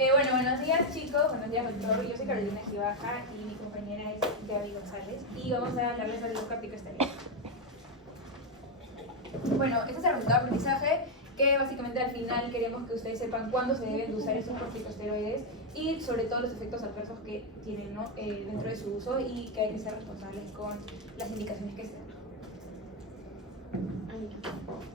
Bueno, buenos días chicos, buenos días doctor. Yo soy Carolina Gibaja y mi compañera es Gaby González y vamos a hablarles sobre los corticosteroides. Bueno, esta es la ruta de aprendizaje que básicamente al final queremos que ustedes sepan cuándo se deben de usar estos corticosteroides y sobre todo los efectos adversos que tienen, ¿no? Dentro de su uso y que hay que ser responsables con las indicaciones que se dan.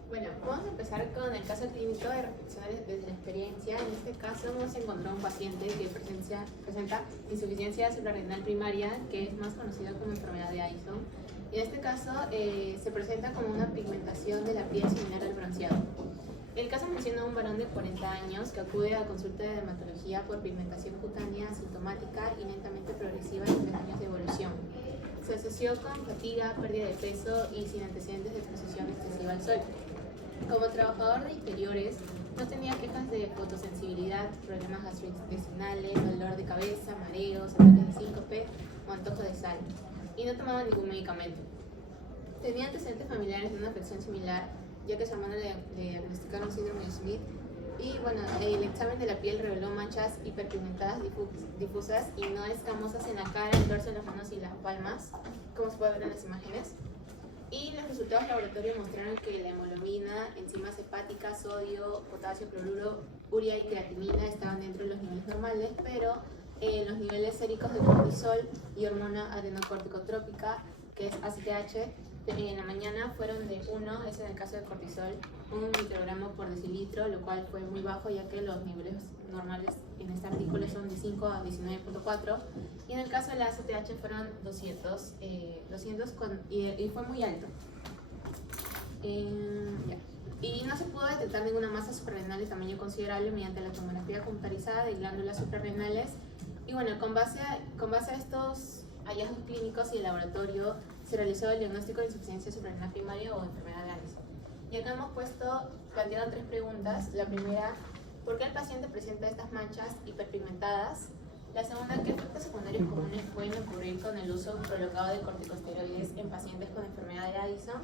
Bueno, vamos a empezar con el caso clínico de reflexión desde la experiencia. En este caso hemos encontrado un paciente que presenta insuficiencia suprarrenal primaria, que es más conocida como enfermedad de Addison. Y en este caso se presenta como una pigmentación de la piel similar al bronceado. El caso menciona a un varón de 40 años que acude a consulta de dermatología por pigmentación cutánea asintomática y lentamente progresiva en 3 años de evolución. Se asoció con fatiga, pérdida de peso y sin antecedentes de exposición excesiva al sol. Como trabajador de interiores, no tenía quejas de fotosensibilidad, problemas gastrointestinales, dolor de cabeza, mareos, ataques de síncope o antojo de sal, y no tomaba ningún medicamento. Tenía antecedentes familiares de una afección similar, ya que su hermano le diagnosticaron síndrome de Smith. Y bueno, el examen de la piel reveló manchas hiperpigmentadas difusas y no escamosas en la cara, el dorso de las manos y las palmas, como se puede ver en las imágenes. Y los resultados de laboratorio mostraron que la hemoglobina, enzimas hepáticas, sodio, potasio, cloruro, urea y creatinina estaban dentro de los niveles normales, pero los niveles séricos de cortisol y hormona adenocorticotrópica, que es ACTH, en la mañana fueron de 1, es en el caso de cortisol, 1 microgramo por decilitro, lo cual fue muy bajo ya que los niveles normales en este artículo son de 5 a 19.4, y en el caso de la ACTH fueron 200 y fue muy alto. Y no se pudo detectar ninguna masa suprarrenal de tamaño considerable mediante la tomografía computarizada de glándulas suprarrenales. Y bueno, con base a estos hallazgos clínicos y el laboratorio se realizó el diagnóstico de insuficiencia suprarrenal primaria o enfermedad de Addison. Y acá hemos planteado 3 preguntas. La primera, ¿por qué el paciente presenta estas manchas hiperpigmentadas? La segunda, ¿qué efectos secundarios comunes pueden ocurrir con el uso prolongado de corticosteroides en pacientes con enfermedad de Addison?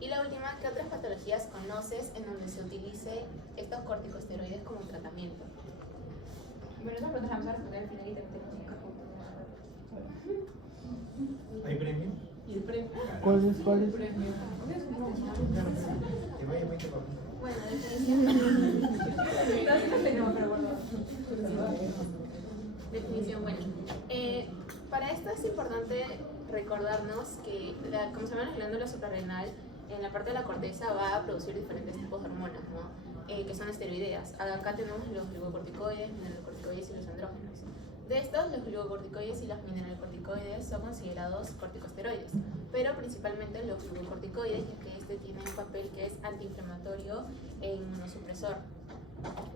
Y la última, ¿qué otras patologías conoces en donde se utilice estos corticosteroides como tratamiento? Bueno, esas preguntas las vamos a responder al final y también tenemos un cajón. ¿Hay premio? ¿Y el premio? ¿Cuál es? Que vaya 20%. Bueno, definición, bueno. Para esto es importante recordarnos que, como se llama la glándula suprarrenal, en la parte de la corteza va a producir diferentes tipos de hormonas, ¿no? Que son esteroideas. Acá tenemos los glucocorticoides, mineralocorticoides y los andrógenos. De estos, los glucocorticoides y los mineralocorticoides son considerados corticosteroides, pero principalmente los glucocorticoides, ya que este tiene un papel que es antiinflamatorio e inmunosupresor,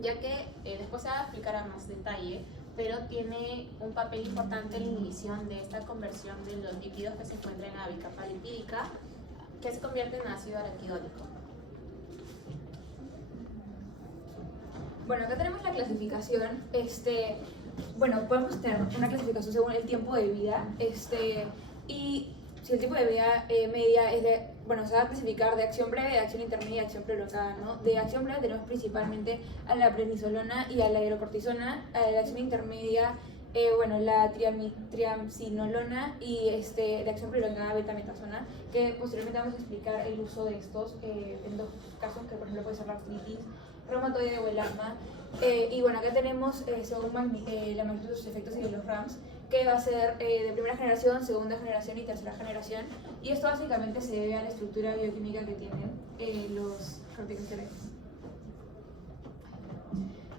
ya que después se va a explicar a más detalle, pero tiene un papel importante en la inhibición de esta conversión de los lípidos que se encuentran en la bicapa lipídica, que se convierte en ácido araquidónico. Bueno, acá tenemos la clasificación. Bueno, podemos tener una clasificación según el tiempo de vida. Y si el tiempo de vida media es de, bueno, se va a clasificar de acción breve, de acción intermedia y acción prolongada, ¿no? De acción breve tenemos principalmente a la prednisolona y a la hidrocortisona. A la acción intermedia, bueno, la triamcinolona y de acción prolongada betametasona, que posteriormente vamos a explicar el uso de estos en 2 casos, que por ejemplo puede ser la artritis reumatoide o el asma. Y bueno, acá tenemos según la magnitud de sus efectos y de los RAMS, que va a ser de primera generación, segunda generación y tercera generación, y esto básicamente se debe a la estructura bioquímica que tienen los corticosteroides.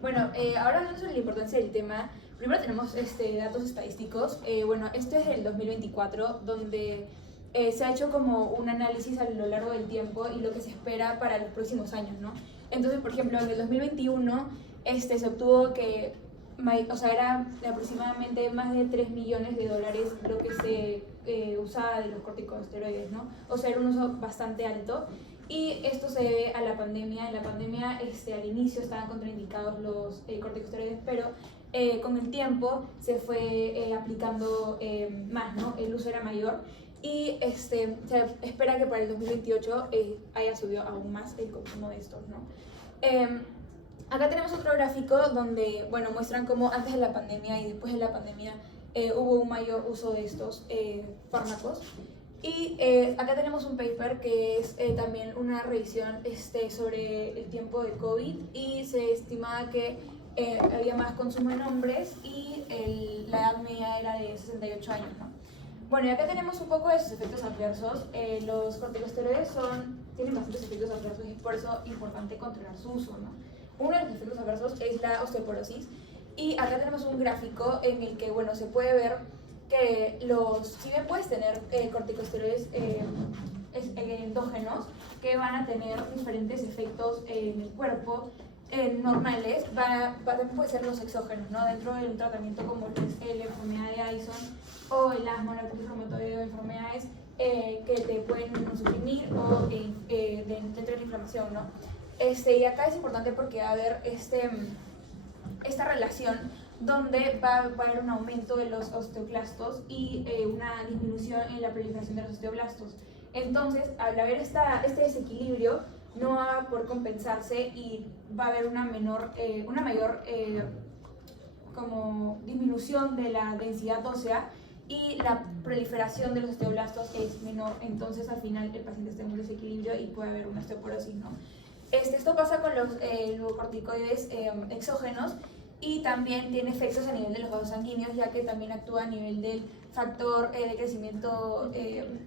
Bueno, ahora hablando sobre la importancia del tema, primero tenemos datos estadísticos. Bueno, este es del 2024, donde se ha hecho como un análisis a lo largo del tiempo y lo que se espera para los próximos años, ¿no? Entonces, por ejemplo, en el 2021 se obtuvo que, era aproximadamente más de $3 millones lo que se usaba de los corticosteroides, ¿no? O sea, era un uso bastante alto. Y esto se debe a la pandemia. En la pandemia, al inicio estaban contraindicados los corticosteroides, pero con el tiempo se fue aplicando más, ¿no? El uso era mayor. Y se espera que para el 2028 haya subido aún más el consumo de estos, ¿no? Acá tenemos otro gráfico donde, bueno, muestran cómo antes de la pandemia y después de la pandemia hubo un mayor uso de estos fármacos. Y acá tenemos un paper que es también una revisión sobre el tiempo de COVID y se estimaba que había más consumo en hombres y la edad media era de 68 años, ¿no? Bueno, y acá tenemos un poco de sus efectos adversos. Los corticosteroides tienen bastantes efectos adversos y es por eso importante controlar su uso, ¿no? Uno de los efectos adversos es la osteoporosis y acá tenemos un gráfico en el que, bueno, se puede ver que si bien puedes tener corticosteroides endógenos que van a tener diferentes efectos en el cuerpo normales, también puede ser los exógenos, ¿no? Dentro de un tratamiento como es la enfermedad de Addison o el asma, la artritis reumatoide o enfermedades que te pueden suprimir o dentro de la inflamación, ¿no? Y acá es importante porque va a haber esta relación donde va a haber un aumento de los osteoclastos y una disminución en la proliferación de los osteoblastos. Entonces, al haber este desequilibrio, no va por compensarse y va a haber una mayor como disminución de la densidad ósea y la proliferación de los osteoblastos es menor. Entonces, al final, el paciente está en un desequilibrio y puede haber una osteoporosis, ¿no? Esto pasa con los glucocorticoides exógenos y también tiene efectos a nivel de los vasos sanguíneos, ya que también actúa a nivel del factor de crecimiento del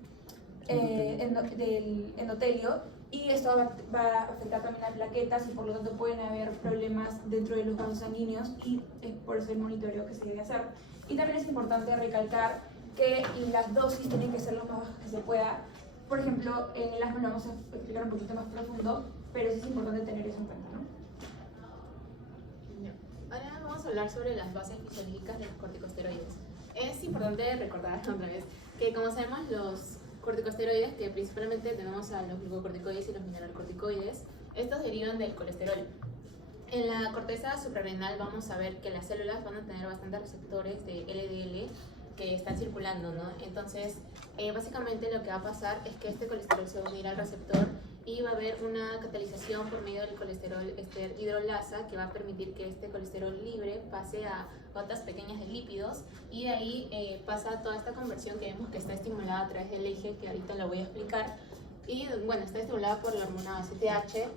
endotelio, y esto va a afectar también las plaquetas y por lo tanto pueden haber problemas dentro de los vasos sanguíneos y es por eso el monitoreo que se debe hacer. Y también es importante recalcar que las dosis tienen que ser lo más bajas que se pueda. Por ejemplo, en el asma lo vamos a explicar un poquito más profundo, pero sí es importante tener eso en cuenta, ¿no? Ahora vamos a hablar sobre las bases fisiológicas de los corticosteroides. Es importante recordar otra vez que, como sabemos, los corticosteroides, que principalmente tenemos a los glucocorticoides y los mineralocorticoides, estos derivan del colesterol. En la corteza suprarrenal vamos a ver que las células van a tener bastantes receptores de LDL que están circulando, ¿no? Entonces, básicamente lo que va a pasar es que este colesterol se va a unir al receptor y va a haber una catalización por medio del colesterol ester hidrolasa que va a permitir que este colesterol libre pase a gotas pequeñas de lípidos y de ahí pasa toda esta conversión que vemos que está estimulada a través del eje, que ahorita lo voy a explicar. Y bueno, está estimulada por la hormona ACTH,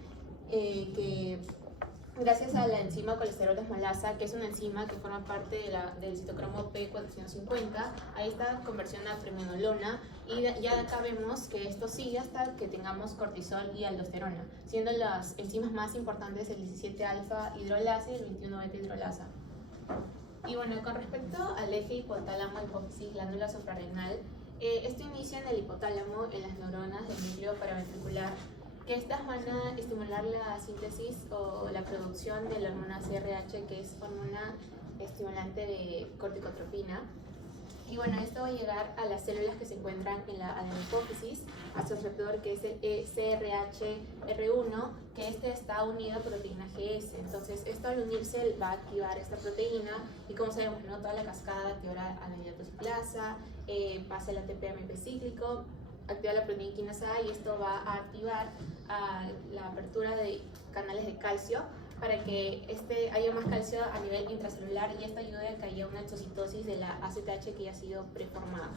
que gracias a la enzima colesterol desmalasa, que es una enzima que forma parte del citocromo P450, hay esta conversión a tremenolona y ya de acá vemos que esto sigue hasta que tengamos cortisol y aldosterona, siendo las enzimas más importantes el 17-alfa hidrolasa y el 21-beta hidrolasa. Y bueno, con respecto al eje hipotálamo, hipófisis, glándula suprarrenal, esto inicia en el hipotálamo, en las neuronas del núcleo paraventricular, que estas van a estimular la síntesis o la producción de la hormona CRH, que es hormona estimulante de corticotropina. Y bueno, esto va a llegar a las células que se encuentran en la hipófisis, a su receptor, que es el CRHR1, que está unido a proteína GS. Entonces, esto al unirse va a activar esta proteína y, como sabemos, ¿no?, toda la cascada activará a la diatoxiclasa, pasa el ATP-AMP cíclico, activa la proteína quinasa A y esto va a activar la apertura de canales de calcio para que haya más calcio a nivel intracelular y esto ayude a que haya una exocitosis de la ACTH que ya ha sido preformada.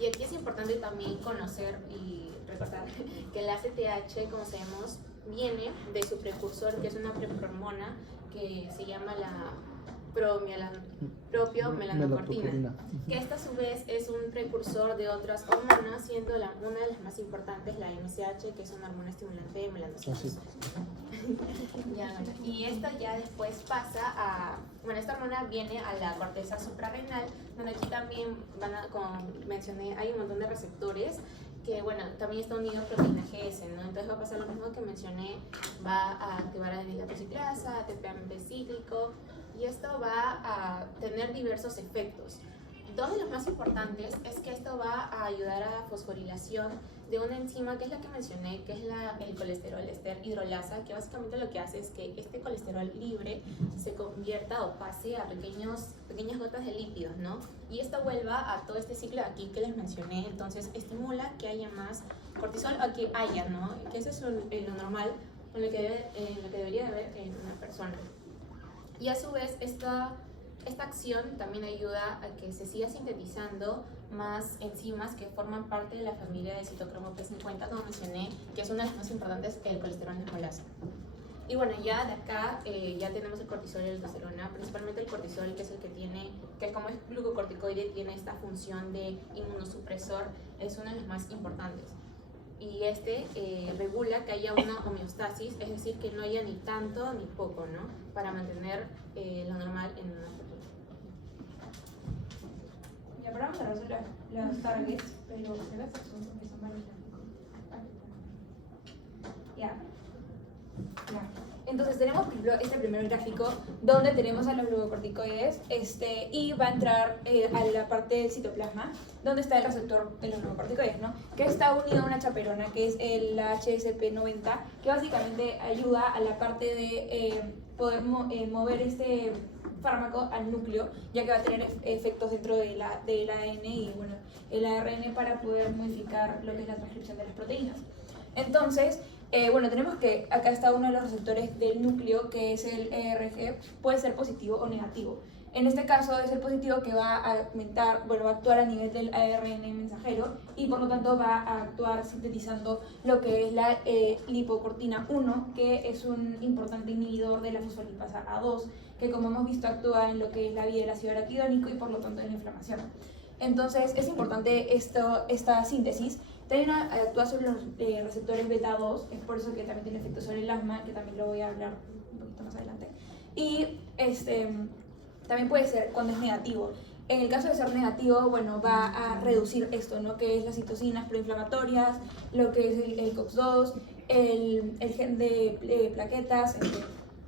Y aquí es importante también conocer y recordar que la ACTH, como sabemos, viene de su precursor, que es una prehormona que se llama la propiomelanocortina, que esta a su vez es un precursor de otras hormonas, siendo una de las más importantes la MSH, que es una hormona estimulante de melanocitos. Y esto ya después pasa esta hormona viene a la corteza suprarrenal, donde aquí también como mencioné, hay un montón de receptores que, bueno, también está unido a proteína GS, ¿no? Entonces va a pasar lo mismo que mencioné, va a activar a la diatoxiclasa, ATP-AMP cíclico, y esto va a tener diversos efectos. Dos de los más importantes es que esto va a ayudar a la fosforilación de una enzima que es la que mencioné, que es el colesterol ester hidrolasa, que básicamente lo que hace es que este colesterol libre se convierta o pase a pequeñas gotas de lípidos, ¿no? Y esto vuelva a todo este ciclo de aquí que les mencioné, entonces estimula que haya más cortisol o que haya, ¿no? Que eso es lo normal, con lo que debería de haber en una persona. Y a su vez, esta acción también ayuda a que se siga sintetizando más enzimas que forman parte de la familia del citocromo P50, como mencioné, que es una de las más importantes, el colesterol de molasa. Y bueno, ya de acá ya tenemos el cortisol y la aldosterona, principalmente el cortisol, que es el que como es glucocorticoide, tiene esta función de inmunosupresor, es uno de los más importantes. Y regula que haya una homeostasis, es decir, que no haya ni tanto ni poco, ¿no? Para mantener lo normal en una persona. Ya para vamos a resolver los targets, pero se las son porque son varios. Ya. Entonces tenemos, por ejemplo, este primer gráfico donde tenemos a los glucocorticoides y va a entrar a la parte del citoplasma donde está el receptor de los glucocorticoides, ¿no? Que está unido a una chaperona que es el HSP90, que básicamente ayuda a la parte de poder mover este fármaco al núcleo, ya que va a tener efectos dentro del ADN y bueno, el ARN para poder modificar lo que es la transcripción de las proteínas. Entonces, bueno, tenemos que acá está uno de los receptores del núcleo, que es el ERG, puede ser positivo o negativo. En este caso es el positivo que va a aumentar, bueno, va a actuar a nivel del ARN mensajero y por lo tanto va a actuar sintetizando lo que es la lipocortina 1, que es un importante inhibidor de la fosfolipasa A2, que como hemos visto actúa en lo que es la vía del ácido araquidónico y por lo tanto en la inflamación. Entonces es importante esta síntesis. También actúa sobre los receptores beta 2, es por eso que también tiene efecto sobre el asma, que también lo voy a hablar un poquito más adelante. Y también puede ser cuando es negativo. En el caso de ser negativo, bueno, va a reducir esto, ¿no? Que es las citocinas proinflamatorias, lo que es el COX-2, el gen de plaquetas, entre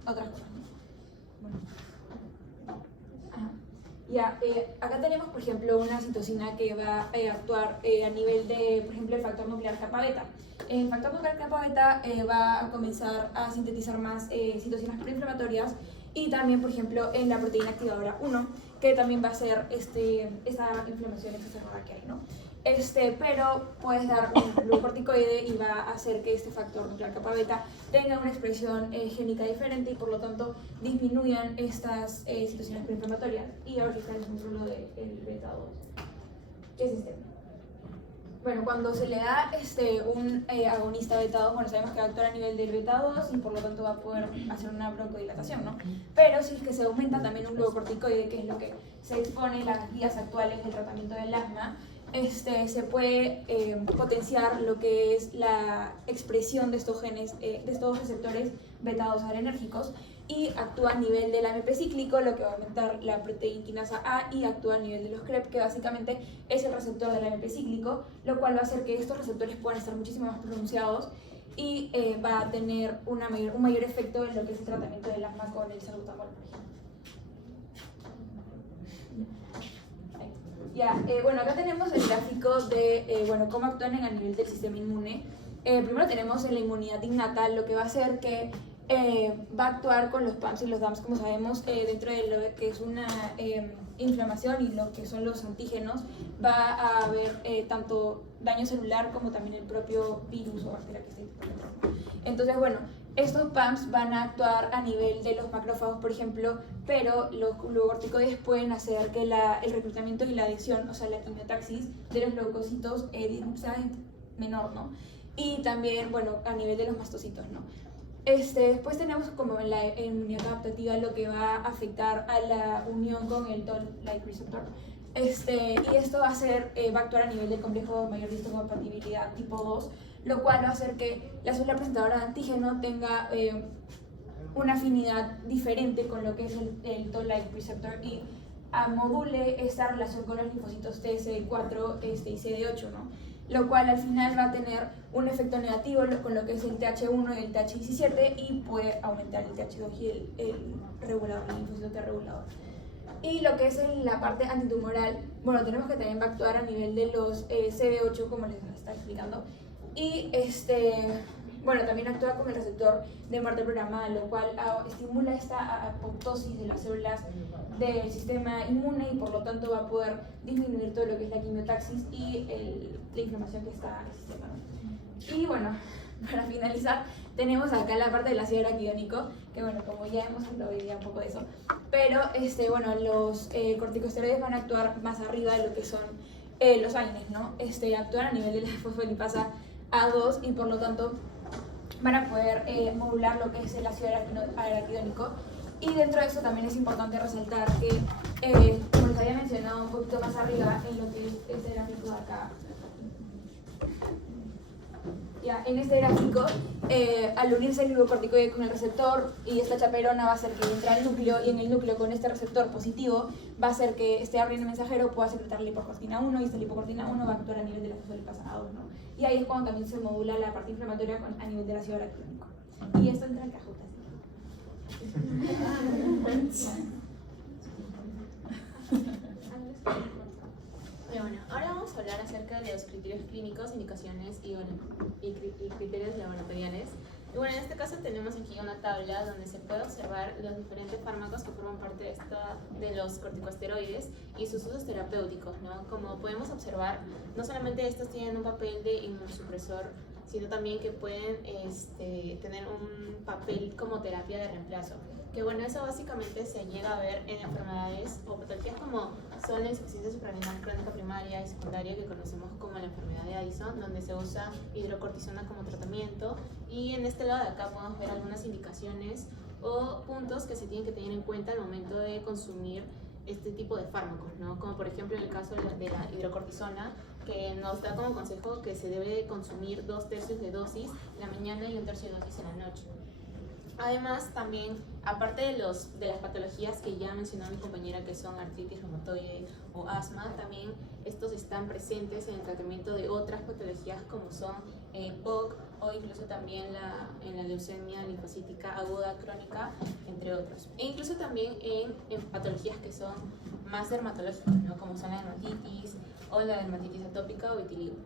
otras cosas, ¿no? Bueno. Ya, acá tenemos, por ejemplo, una citocina que va a actuar a nivel de, por ejemplo, el factor nuclear kappa beta. El factor nuclear kappa beta va a comenzar a sintetizar más citocinas proinflamatorias y también, por ejemplo, en la proteína activadora 1, que también va a ser esa inflamación exacerbada que hay, ¿no? Pero puedes dar un glucocorticoide y va a hacer que este factor nuclear kappa beta tenga una expresión génica diferente y por lo tanto disminuyan estas citocinas proinflamatorias. Y ahora está el ejemplo del beta 2. ¿Qué es este? Bueno, cuando se le da un agonista beta 2, bueno, sabemos que va a actuar a nivel del beta 2 y por lo tanto va a poder hacer una broncodilatación, ¿no? Pero si es que se aumenta también un glucocorticoide, que es lo que se expone en las guías actuales del tratamiento del asma, se puede potenciar lo que es la expresión de estos genes, de estos receptores beta 2 adrenérgicos y actúa a nivel del AMP cíclico, lo que va a aumentar la proteinquinasa A y actúa a nivel de los CREP, que básicamente es el receptor del AMP cíclico, lo cual va a hacer que estos receptores puedan estar muchísimo más pronunciados y va a tener un mayor efecto en lo que es el tratamiento del asma con el salbutamol, por ejemplo. Ya, bueno, acá tenemos el gráfico de bueno, cómo actúan a nivel del sistema inmune. Primero tenemos en la inmunidad innata, lo que va a hacer que va a actuar con los PAMs y los DAMs, como sabemos, dentro de lo que es una inflamación y lo que son los antígenos, va a haber tanto daño celular como también el propio virus o bacteria que esté dentro. Entonces, bueno, estos PAMs van a actuar a nivel de los macrófagos, por ejemplo, pero los glucocorticoides pueden hacer que el reclutamiento y la adhesión, o sea, la quimiotaxis de los leucocitos sea menor, ¿no? Y también, bueno, a nivel de los mastocitos, ¿no? Después tenemos como en la inmunidad adaptativa lo que va a afectar a la unión con el Toll-like receptor. Y esto va a actuar a nivel del complejo mayor de histocompatibilidad tipo 2, lo cual va a hacer que la célula presentadora de antígeno tenga una afinidad diferente con lo que es el Toll-like receptor y module esta relación con los linfocitos TS4 y CD8, ¿no? Lo cual al final va a tener un efecto negativo con lo que es el TH1 y el TH17 y puede aumentar el TH2 y el regulador, el linfocito T regulador. Y lo que es en la parte antitumoral, bueno, tenemos que también va a actuar a nivel de los CD8, como les estaba explicando, y bueno, también actúa como el receptor de muerte programada, lo cual estimula esta apoptosis de las células del sistema inmune y por lo tanto va a poder disminuir todo lo que es la quimiotaxis y la inflamación que está en el sistema, ¿no? Y bueno, para finalizar, tenemos acá la parte del ácido araquidónico, que bueno, como ya hemos hablado hoy día un poco de eso, pero bueno, los corticosteroides van a actuar más arriba de lo que son los AINES, ¿no? Actúan a nivel de la fosfolipasa A2 y por lo tanto van a poder modular lo que es el ácido araquidónico. Y dentro de eso también es importante resaltar que, como les había mencionado un poquito más arriba, en lo que es este gráfico de acá, ya, en este gráfico, al unirse el glucocorticoide con el receptor y esta chaperona va a hacer que entre al núcleo, y en el núcleo con este receptor positivo va a hacer que este ARN mensajero pueda secretar lipocortina 1 y esta lipocortina 1 va a actuar a nivel de la fosfolipasa A2, ¿no? Y ahí es cuando también se modula la parte inflamatoria a nivel del ácido araquidónico. Y esto entra en cajuta. Bueno, ahora vamos a hablar acerca de los criterios clínicos, indicaciones y criterios laboratoriales. Y bueno, en este caso tenemos aquí una tabla donde se puede observar los diferentes fármacos que forman parte de los corticosteroides y sus usos terapéuticos, ¿no? Como podemos observar, no solamente estos tienen un papel de inmunosupresor, sino también que pueden tener un papel como terapia de reemplazo. Que bueno, eso básicamente se llega a ver en enfermedades o patologías como son la insuficiencia suprarrenal crónica primaria y secundaria, que conocemos como la enfermedad de Addison, donde se usa hidrocortisona como tratamiento. Y en este lado de acá podemos ver algunas indicaciones o puntos que se tienen que tener en cuenta al momento de consumir este tipo de fármacos, ¿no? Como por ejemplo en el caso de la hidrocortisona, que nos da como consejo que se debe consumir 2/3 de dosis en la mañana y 1/3 de dosis en la noche. Además, también, aparte de las patologías que ya mencionó mi compañera, que son artritis reumatoide o asma, también estos están presentes en el tratamiento de otras patologías como son POC o incluso también en la leucemia linfocítica aguda crónica, entre otros. E incluso también en patologías que son más dermatológicas, ¿no? Como son la dermatitis o la dermatitis atópica o vitiligo.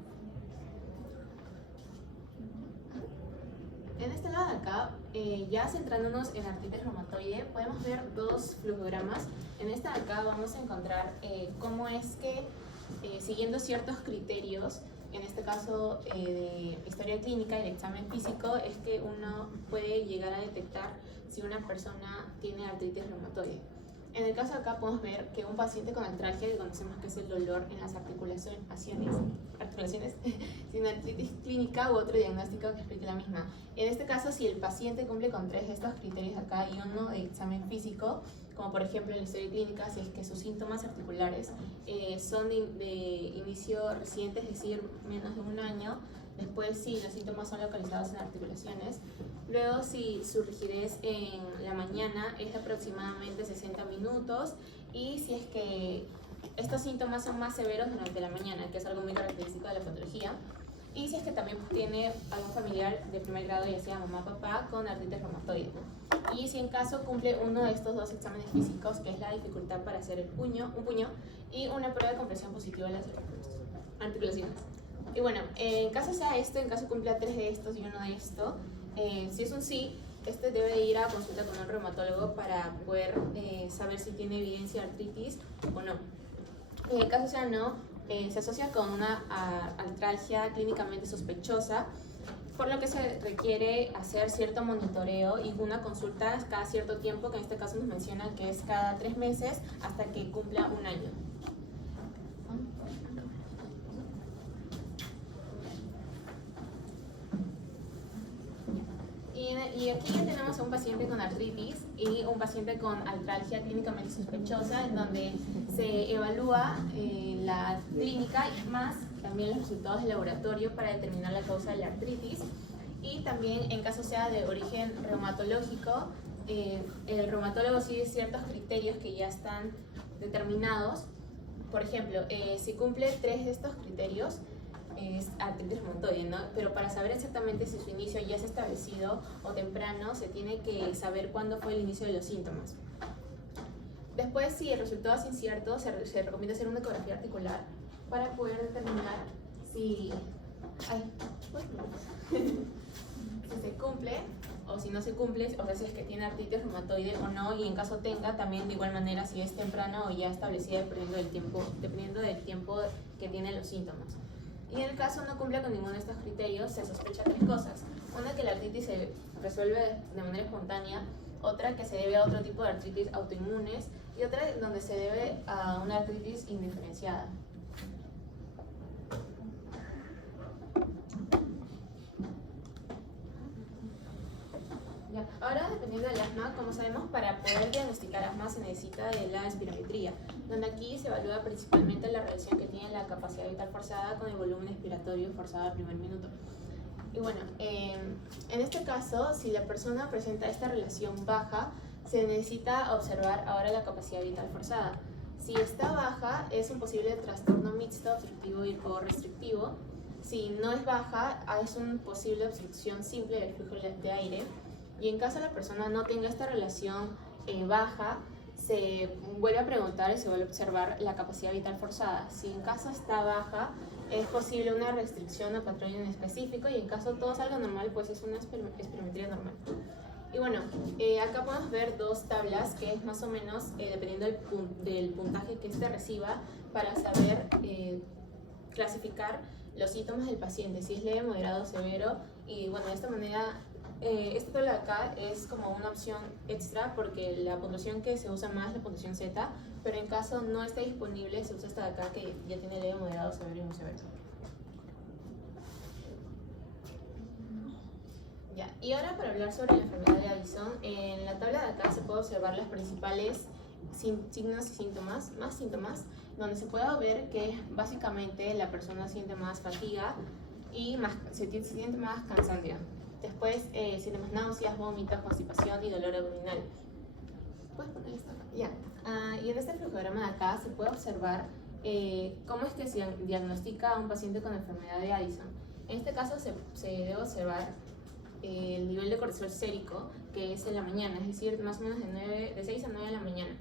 En este lado de acá, ya centrándonos en artritis reumatoide, podemos ver dos flujogramas. En esta de acá vamos a encontrar cómo es que, siguiendo ciertos criterios, en este caso de historia clínica y el examen físico, es que uno puede llegar a detectar si una persona tiene artritis reumatoide. En el caso de acá podemos ver que un paciente con artralgia, que conocemos que es el dolor en las articulaciones, sin artritis clínica u otro diagnóstico que explique la misma. En este caso, si el paciente cumple con 3 de estos criterios acá y uno de examen físico, como por ejemplo en la historia clínica, si es que sus síntomas articulares son de inicio reciente, es decir, menos de 1 año. Después, si los síntomas son localizados en articulaciones. Luego, si su rigidez en la mañana es de aproximadamente 60 minutos. Y si es que estos síntomas son más severos durante la mañana, que es algo muy característico de la patología. Y si es que también tiene algún familiar de primer grado, ya sea mamá o papá, con artritis reumatoide. Y si en caso cumple uno de estos 2 exámenes físicos, que es la dificultad para hacer un puño y una prueba de compresión positiva de las articulaciones. Y bueno, en caso sea esto, en caso cumpla 3 de estos y 1 de esto, si es un sí, debe ir a consulta con un reumatólogo para poder saber si tiene evidencia de artritis o no. Y en el caso sea no, se asocia con una artralgia clínicamente sospechosa, por lo que se requiere hacer cierto monitoreo y una consulta cada cierto tiempo, que en este caso nos menciona que es cada 3 meses hasta que cumpla 1 año. Y aquí ya tenemos a un paciente con artritis y un paciente con artralgia clínicamente sospechosa, en donde se evalúa la clínica y más también los resultados del laboratorio para determinar la causa de la artritis. Y también, en caso sea de origen reumatológico, el reumatólogo sigue ciertos criterios que ya están determinados. Por ejemplo, si cumple 3 de estos criterios, es artritis reumatoide, ¿no? Pero para saber exactamente si su inicio ya es establecido o temprano, se tiene que saber cuándo fue el inicio de los síntomas. Después, si el resultado es incierto, se recomienda hacer una ecografía articular para poder determinar si se cumple o si no se cumple, o sea, si es que tiene artritis reumatoide o no, y en caso tenga, también de igual manera si es temprano o ya establecida dependiendo del tiempo que tienen los síntomas. Y en el caso no cumple con ninguno de estos criterios, se sospecha tres cosas. Una, que la artritis se resuelve de manera espontánea, otra que se debe a otro tipo de artritis autoinmunes y otra donde se debe a una artritis indiferenciada. Ya. Ahora, dependiendo del asma, como sabemos, para poder diagnosticar asma se necesita de la espirometría, donde aquí se evalúa principalmente la relación que tiene la capacidad vital forzada con el volumen expiratorio forzado al primer minuto. Y bueno, en este caso, si la persona presenta esta relación baja, se necesita observar ahora la capacidad vital forzada. Si está baja, es un posible trastorno mixto, obstructivo o restrictivo. Si no es baja, es una posible obstrucción simple del flujo de aire. Y en caso la persona no tenga esta relación baja, se vuelve a preguntar y se vuelve a observar la capacidad vital forzada. Si en caso está baja, es posible una restricción a patrón en específico, y en caso todo salga normal, pues es una espirometría normal. Y bueno, acá podemos ver dos tablas que es más o menos dependiendo del puntaje que éste reciba para saber clasificar los síntomas del paciente, si es leve, moderado, severo. Y bueno, de esta manera, esta tabla de acá es como una opción extra porque la puntuación que se usa más es la puntuación Z, pero en caso no esté disponible se usa esta de acá que ya tiene leve, moderado, severo y muy severo. Ya. Y ahora para hablar sobre la enfermedad de Addison, en la tabla de acá se puede observar los principales signos y síntomas, donde se puede ver que básicamente la persona siente más fatiga y se siente más cansancio. Después siente más náuseas, vómitos, constipación y dolor abdominal. ¿Puedes poner esto acá? Ya. Y en este flujograma de acá se puede observar cómo es que se diagnostica a un paciente con enfermedad de Addison. En este caso se debe observar el nivel de cortisol sérico, que es en la mañana, es decir, más o menos de 6 a 9 de la mañana.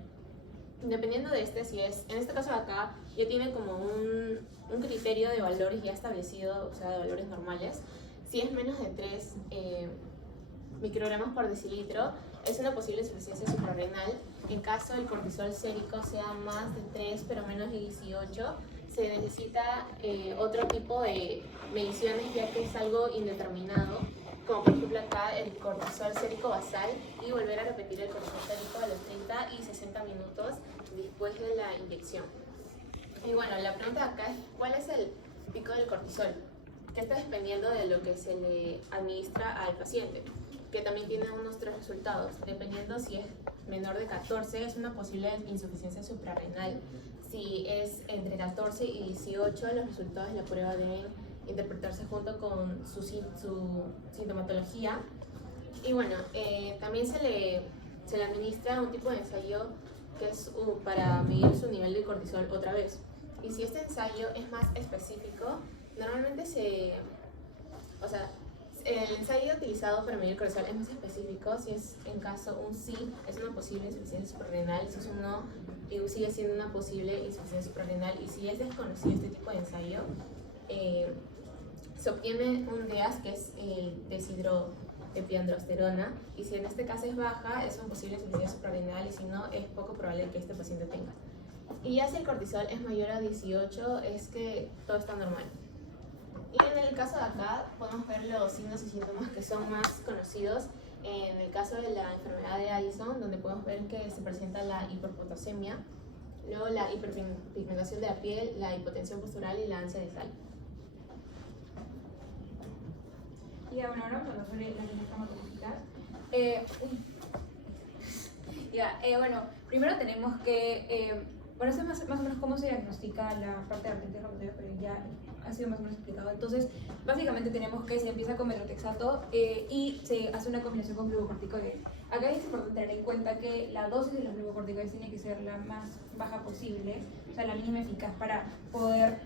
Dependiendo de si es, en este caso de acá, ya tiene como un criterio de valores ya establecido, o sea, de valores normales. Si es menos de 3 microgramos por decilitro, es una posible insuficiencia suprarrenal. En caso el cortisol sérico sea más de 3 pero menos de 18, se necesita otro tipo de mediciones, ya que es algo indeterminado, como por ejemplo acá el cortisol sérico basal, y volver a repetir el cortisol sérico a los 30 y 60 minutos después de la inyección. Y bueno, la pregunta acá es ¿cuál es el pico del cortisol? Que está dependiendo de lo que se le administra al paciente, que también tiene unos tres resultados. Dependiendo si es menor de 14, es una posible insuficiencia suprarrenal. Si es entre 14 y 18, los resultados de la prueba deben interpretarse junto con su sintomatología. Y bueno, también se le administra un tipo de ensayo que es para medir su nivel de cortisol otra vez. Y si este ensayo es más específico, normalmente el ensayo utilizado para medir el cortisol es más específico. Si es en caso un sí, es una posible insuficiencia suprarrenal. Si es un no, sigue siendo una posible insuficiencia suprarrenal. Y si es desconocido este tipo de ensayo, se obtiene un DEAS, que es el deshidroepiandrosterona, y si en este caso es baja, es una posible insuficiencia suprarrenal, y si no, es poco probable que este paciente tenga. Y ya si el cortisol es mayor a 18, es que todo está normal. Y en el caso de acá podemos ver los signos y síntomas que son más conocidos. En el caso de la enfermedad de Addison, donde podemos ver que se presenta la hiperpotasemia, luego la hiperpigmentación de la piel, la hipotensión postural y la ansia de sal. Y bueno, ahora vamos a hablar sobre las líneas farmacológicas. Bueno, primero tenemos que, bueno, esto es más o menos cómo se diagnostica la parte de artritis reumatoide, pero ya ha sido más o menos explicado. Entonces, básicamente tenemos que se empieza con metrotexato y se hace una combinación con glucocorticoides. Acá es importante tener en cuenta que la dosis de los glucocorticoides tiene que ser la más baja posible, o sea, la mínima eficaz para poder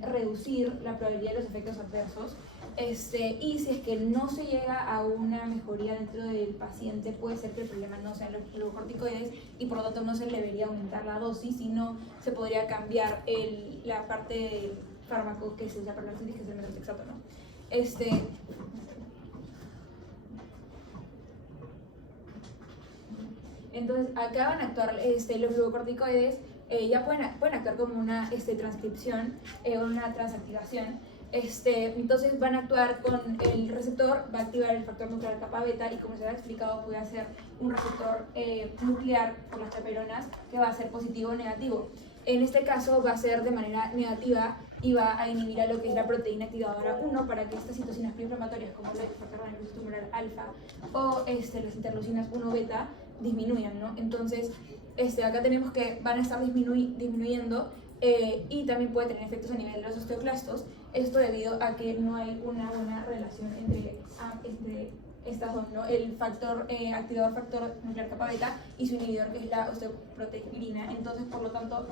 reducir la probabilidad de los efectos adversos. Y si es que no se llega a una mejoría dentro del paciente, puede ser que el problema no sean los glucocorticoides y por lo tanto no se le debería aumentar la dosis, sino se podría cambiar la parte del fármaco que se usa para la artritis, que es el metrotexato, ¿no? Entonces acá van a actuar los glucocorticoides ya pueden actuar como una transcripción o una transactivación. Entonces van a actuar con el receptor, va a activar el factor nuclear kappa beta y como se ha explicado puede hacer un receptor nuclear por las chaperonas que va a ser positivo o negativo. En este caso va a ser de manera negativa y va a inhibir a lo que es la proteína activadora 1 para que estas citocinas preinflamatorias como el factor granulosa tumoral alfa o las interleucinas 1 beta disminuyan, ¿no? Entonces acá tenemos que van a estar disminuyendo y también puede tener efectos a nivel de los osteoclastos. Esto debido a que no hay una buena relación entre estas dos, ¿no? El factor activador factor nuclear kappa beta y su inhibidor que es la osteoproteína. Entonces, por lo tanto,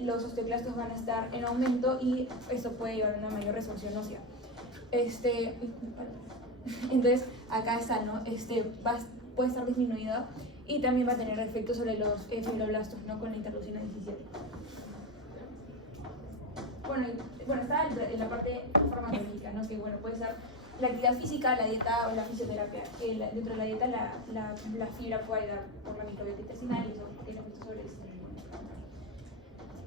los osteoclastos van a estar en aumento y eso puede llevar a una mayor resorción ósea. Entonces, acá está, ¿no? Puede estar disminuido y también va a tener efectos sobre los fibroblastos, ¿no? Con la interleucina 17. Bueno, está en la parte farmacológica, ¿no? Que bueno, puede ser la actividad física, la dieta o la fisioterapia. Dentro de la dieta la fibra puede ayudar por la microbiota intestinal y eso tiene efectos sobre el sistema inmune.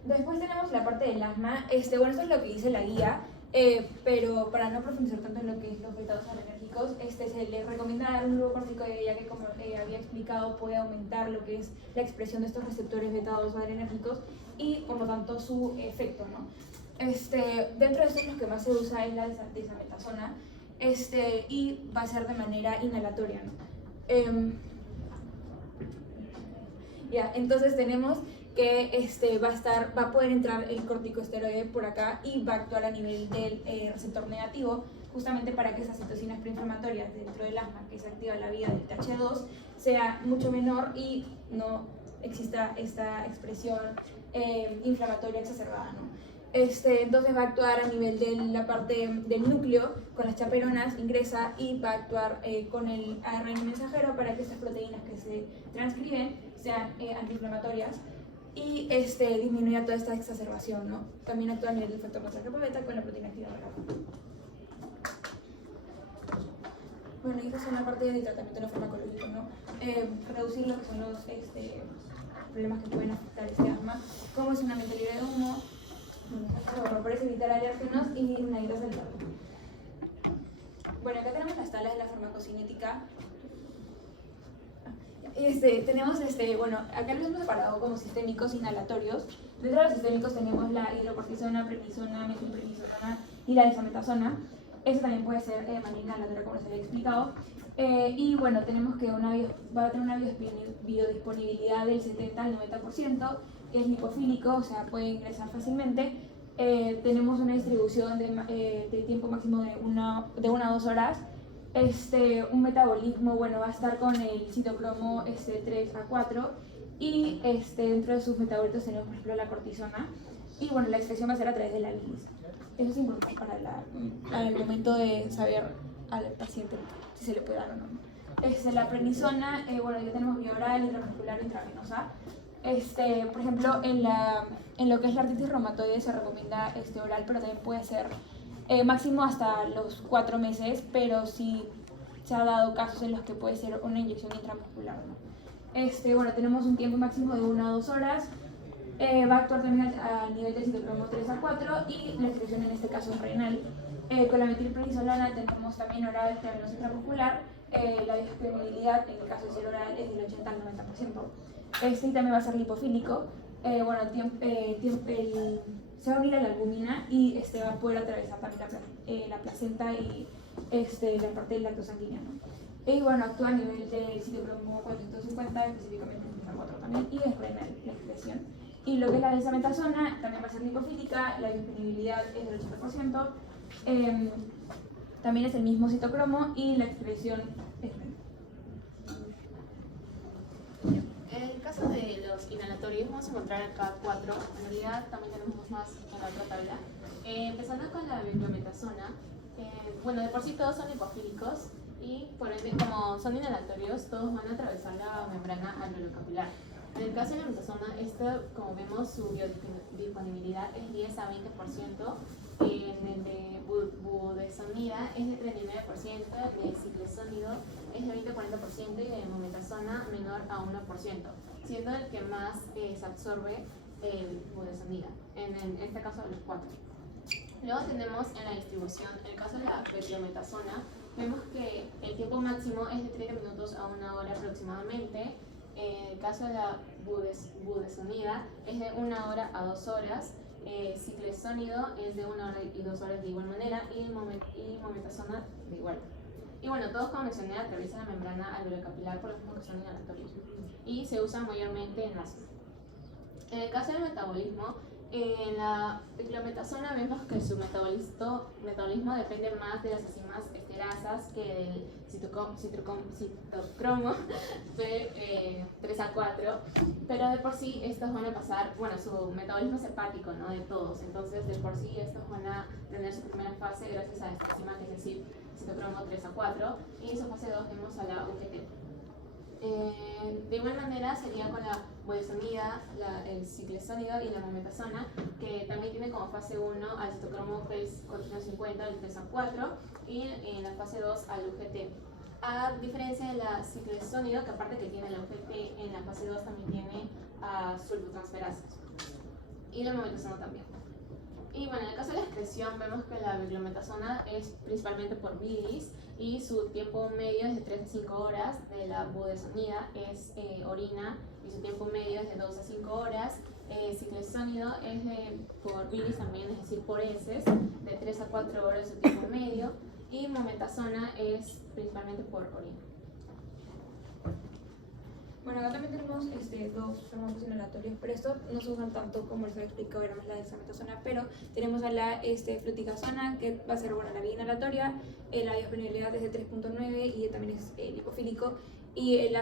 Después tenemos la parte del asma. Bueno, esto es lo que dice la guía, pero para no profundizar tanto en lo que es los betados adrenérgicos, se les recomienda dar un glucocorticoide ya que como había explicado puede aumentar lo que es la expresión de estos receptores betados adrenérgicos y por lo tanto su efecto, ¿no? Dentro de estos los que más se usa es la desametasona, y va a ser de manera inhalatoria, ¿no? Entonces tenemos que va a poder entrar el corticosteroide por acá y va a actuar a nivel del receptor negativo, justamente para que esas citocinas preinflamatorias dentro del asma que se activa la vía del TH2 sea mucho menor y no exista esta expresión inflamatoria exacerbada, ¿no? Entonces va a actuar a nivel de la parte del núcleo con las chaperonas, ingresa y va a actuar con el ARN mensajero para que estas proteínas que se transcriben sean antiinflamatorias y disminuya toda esta exacerbación, ¿no? También actúa a nivel del factor nuclear kappa beta con la proteína activadora. Bueno, y esta es una parte del tratamiento no farmacológico, ¿no? Reducir lo que son los problemas que pueden afectar este asma, como es un ambiente libre de humo, para evitar alérgenos y una dieta saludable. Bueno, acá tenemos las tablas de la farmacocinética. Tenemos, bueno, acá los hemos separado como sistémicos inhalatorios. Dentro de los sistémicos tenemos la hidrocortisona, prednisona, metilprednisona y la desametasona. Eso también puede ser de manera inhalatoria, como les había explicado. Y bueno, tenemos que va a tener una biodisponibilidad del 70 al 90%, es lipofílico, o sea, puede ingresar fácilmente. Tenemos una distribución de tiempo máximo de 1 a 2 horas. Un metabolismo, bueno, va a estar con el citocromo 3 a 4 y dentro de sus metabolitos tenemos, por ejemplo, la cortisona y bueno, la excreción va a ser a través de la bilis. Eso es importante para el momento de saber al paciente si se le puede dar o no. La prednisona, bueno, ya tenemos vía oral, intramuscular, intravenosa. Por ejemplo, en lo que es la artritis reumatoide se recomienda oral, pero también puede ser máximo hasta los 4 meses, pero sí se ha dado casos en los que puede ser una inyección intramuscular, ¿no? Bueno, tenemos un tiempo máximo de 1 a 2 horas. Va a actuar también a nivel de citocromo 3 a 4 y la excreción en este caso es renal. Con la metilprednisolona tenemos también oral, intravenosa intramuscular. La disponibilidad en el caso de ser oral es del 80 al 90%. Y también va a ser lipofílico. Bueno, se va a unir a la albúmina y va a poder atravesar también la placenta y la parte del lacto sanguíneo, ¿no? Y bueno, actúa a nivel del citocromo 450, específicamente en 4 también, y es renal la excreción. Y lo que es la desametasona también va a ser lipofílica, la disponibilidad es del 80%, también es el mismo citocromo y la excreción es renal. En el caso de los inhalatorios, vamos a encontrar acá 4. En realidad también tenemos más en la otra tabla. Empezando con la beclometasona. Bueno, de por sí todos son lipofílicos y por ende, como son inhalatorios, todos van a atravesar la membrana alveolocapilar. En el caso de la metasona, como vemos, su biodisponibilidad es 10 a 20%. En el de budesonida es de 39%, de ciclesónido es de 20-40% y de mometasona menor a 1%, siendo el que más se absorbe budesonida, en este caso los 4. Luego tenemos en la distribución, en el caso de la beclometasona, vemos que el tiempo máximo es de 30 minutos a 1 hora aproximadamente. En el caso de la budesonida es de 1 hora a 2 horas. Ciclesónido es de 1 hora y 2 horas de igual manera y mometasona de igual. Y bueno, todos como mencioné atraviesan la membrana alveolar por los mismos que son inhalatorios y se usan mayormente en asma. En el caso del metabolismo, en la beclometasona vemos que su metabolismo depende más de las enzimas esterasas que del citocromo P3A4, pero de por sí estos van a pasar, bueno, su metabolismo es hepático, ¿no? De todos, entonces de por sí estos van a tener su primera fase gracias a esta enzima que es el citocromo 3A4 y en su fase 2 vemos a la UGT. De igual manera sería con la budesonida, el ciclesónido y la mometasona, que también tiene como fase 1 al citocromo P450, el 3A4, y en la fase 2 al UGT. A diferencia de la ciclesónido, que aparte que tiene la UGT, en la fase 2 también tiene sulfotransferasas. Y la mometasona también. Y bueno, en el caso de la excreción, vemos que la beclometasona es principalmente por bilis y su tiempo medio es de 3 a 5 horas. De la budesonida es orina y su tiempo medio es de 2 a 5 horas. Ciclesónido es por bilis también, es decir, por heces, de 3 a 4 horas su tiempo medio. Y mometasona es principalmente por orina. Bueno, acá también tenemos dos fármacos inhalatorios, pero estos no se usan tanto como les había explicado, era más la dexametasona, pero tenemos a la fluticasona, que va a ser la vía inhalatoria, la disponibilidad es de 3.9 y también es lipofílico, y el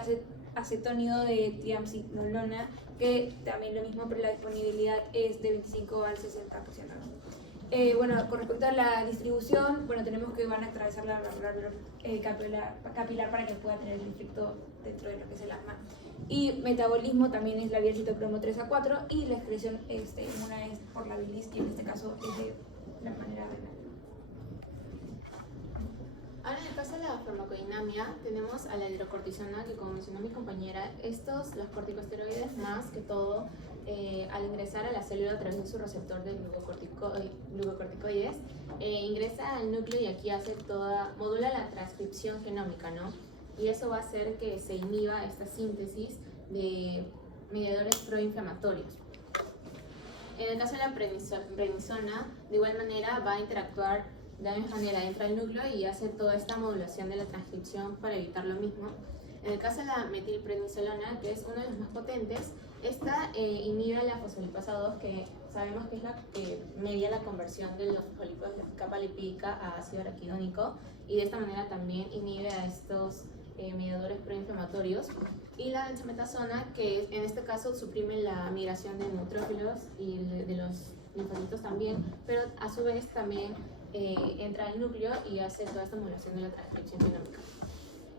acetónido de triamcinolona, que también lo mismo, pero la disponibilidad es de 25 al 60%, ¿no? Bueno, con respecto a la distribución, bueno, tenemos que van a atravesar la capilar para que pueda tener el efecto dentro de lo que es el asma. Y metabolismo también es la vía del citocromo 3A4 y la excreción una es por la bilis, que en este caso es de la manera renal. Ahora en el caso de la farmacodinamia tenemos a la hidrocortisona, que como mencionó mi compañera, los corticosteroides más que todo al ingresar a la célula a través de su receptor de glucocorticoides, ingresa al núcleo y aquí modula la transcripción genómica, ¿no? Y eso va a hacer que se inhiba esta síntesis de mediadores proinflamatorios. En el caso de la prednisona, de igual manera va a interactuar de la misma manera, entra al núcleo y hace toda esta modulación de la transcripción para evitar lo mismo. En el caso de la metilprednisolona, que es uno de los más potentes, esta inhibe la fosfolipasa 2, que sabemos que es la que media la conversión de los fosfolípidos de la capa lipídica a ácido araquidónico, y de esta manera también inhibe a estos mediadores proinflamatorios. Y la dexametasona, que en este caso suprime la migración de neutrófilos y de los linfocitos también, pero a su vez también entra al núcleo y hace toda esta modulación de la transcripción genómica.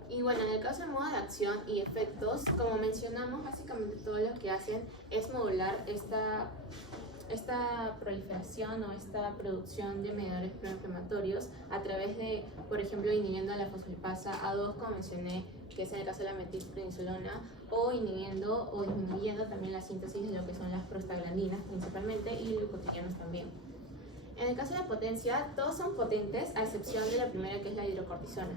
Y bueno, en el caso de modo de acción y efectos, como mencionamos, básicamente todo lo que hacen es modular esta proliferación o esta producción de mediadores proinflamatorios a través de, por ejemplo, inhibiendo la fosfolipasa A2, como mencioné, que es en el caso de la metilprednisolona, o inhibiendo o disminuyendo también la síntesis de lo que son las prostaglandinas principalmente y glucotrianos también. En el caso de la potencia, todos son potentes a excepción de la primera, que es la hidrocortisona.